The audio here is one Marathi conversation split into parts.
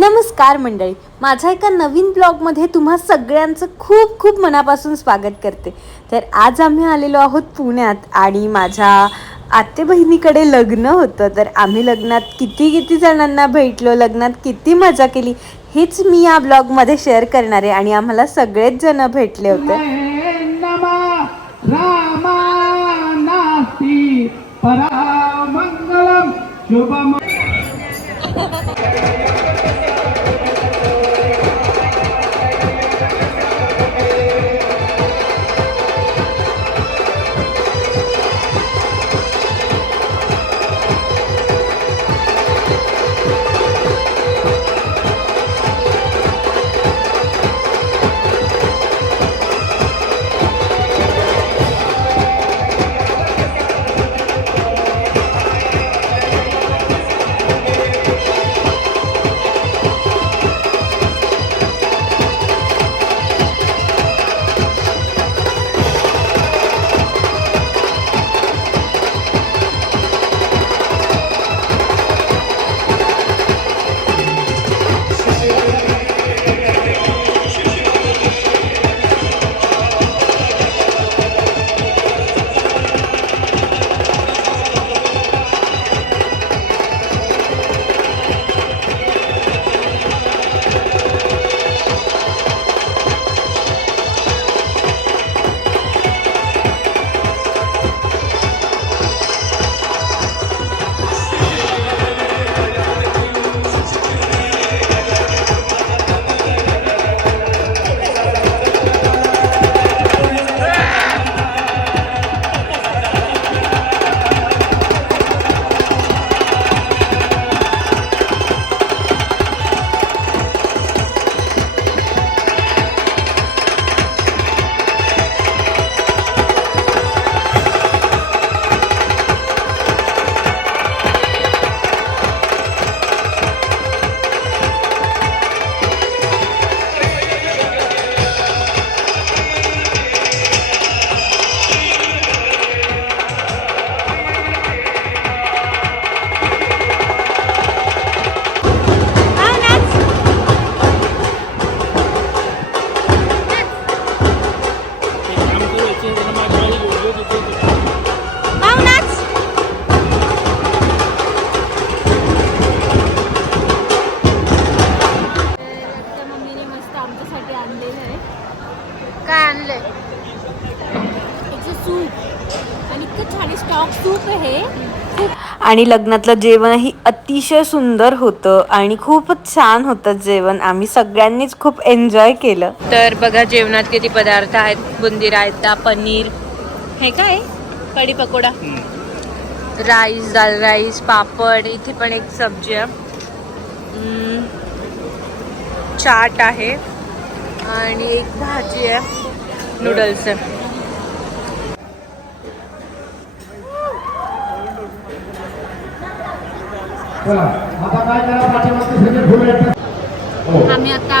नमस्कार मंडळी. माझ्या एका नवीन ब्लॉगमध्ये तुम्हा सगळ्यांचं खूप खूप मनापासून स्वागत करते. तर आज आम्ही आलेलो आहोत पुण्यात आणि माझ्या आते बहिणीकडे लग्न होतं. तर आम्ही लग्नात किती किती जणांना भेटलो लग्नात किती मजा केली हेच मी या ब्लॉगमध्ये शेअर करणार आहे आणि आम्हाला सगळेच जण भेटले होते. नमा रामा नास्ति परामङ्गलम् शुभम मम्मीने मस्त आमच्यासाठी आणलेलं आहे. काय आणलंय? याचं सूप. आणि इतकं छान स्टॉक सूप आहे. आणि लग्नातलं जेवणही अतिशय सुंदर होतं आणि खूपच छान होतं जेवण. आम्ही सगळ्यांनीच खूप एन्जॉय केलं. तर बघा जेवणात किती पदार्थ आहेत बुंदी रायता पनीर? हे काय? कढी पकोडा. राईस दाल राईस पापड इथे पण एक सब्जी आहे. चाट आहे. आणि एक भाजी आहे. नूडल्स आहे. हो. आम्ही आता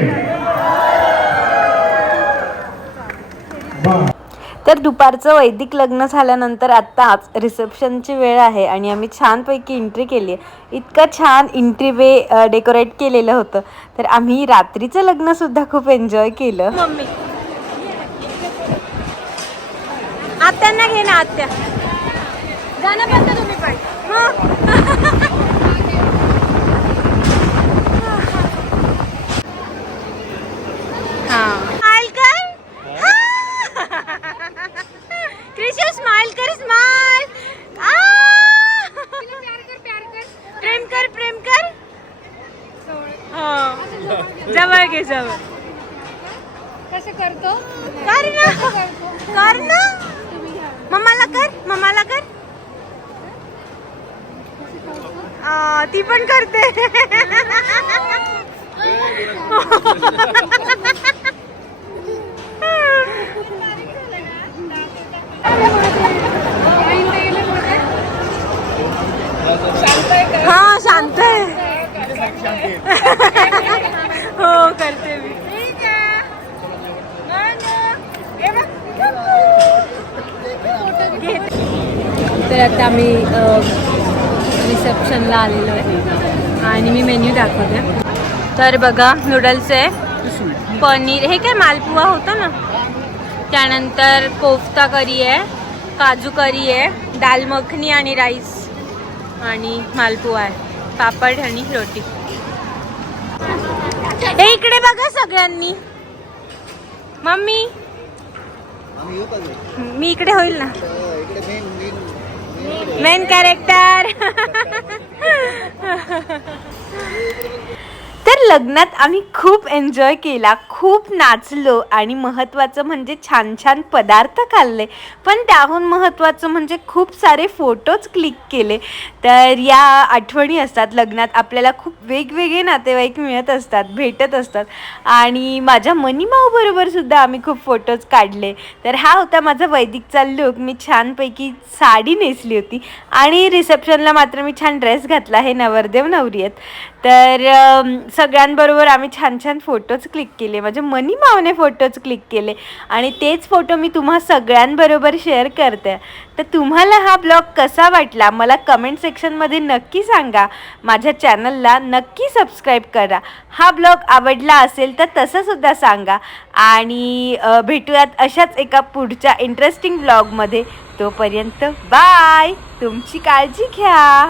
तर दुपारचं वैदिक लग्न झाल्यानंतर आत्ताच रिसेप्शनची वेळ आहे आणि आम्ही छानपैकी एंट्री केली आहे. इतकं छान एंट्री वे डेकोरेट केलेलं होतं. तर आम्ही रात्रीचं लग्नसुद्धा खूप एन्जॉय केलं. मम्मी. आत्यांना घे ना आत्या. गाणं तुम्ही पण स्माइल कर क्रिशा स्माइल कर स्माइल प्रेम कर प्रेम कर हा घे जवळ कसं करतो? कर ना कर ना मम्माला कर मम्माला कर. आ, ती पण करते हा शांत आहे हो करते मी तर आता आम्ही रिसेप्शनला आलेलो आहे. आणि मी मेन्यू दाखवते. तर बघा नूडल्स आहे पनीर हे काय मालपुवा होता ना? त्यानंतर कोफ्ता करी आहे काजू करी आहे दाल मखनी आणि राईस आणि मालपुवा आहे. पापड आणि रोटी. हे इकडे बघा सगळ्यांनी. मम्मी. मी इकडे होईल ना? मेन कॅरेक्टर तर लग्नात आम्ही खूप एन्जॉय केला खूप नाचलो आणि महत्त्वाचं म्हणजे छान छान पदार्थ खाल्ले. पण त्याहून महत्त्वाचं म्हणजे खूप सारे फोटोज क्लिक केले. तर या आठवणी असतात लग्नात आपल्याला खूप वेगवेगळे नातेवाईक मिळत असतात भेटत असतात. आणि माझ्या मनीमाऊबरोबर सुद्धा आम्ही खूप फोटोज काढले. तर हा होता माझा वैदिकचा लुक मी छानपैकी साडी नेसली होती. आणि रिसेप्शनला मात्र मी छान ड्रेस घातला हे नवरदेव नवरी आहेत तर सग सगळ्यांबरोबर आम्ही छान छान फोटोज क्लिक केले. माझ्या मनी मावने फोटोज क्लिक केले. आणि तेच फोटो मी तुम्हा सगळ्यांबरोबर शेअर करते. तर तुम्हाला हा ब्लॉग कसा वाटला? मला कमेंट सेक्शनमध्ये नक्की सांगा. माझ्या चॅनलला नक्की सबस्क्राईब करा. हा ब्लॉग आवडला असेल तर तसंसुद्धा सांगा. आणि भेटूयात अशाच एका पुढच्या इंटरेस्टिंग ब्लॉगमध्ये तोपर्यंत बाय तुमची काळजी घ्या.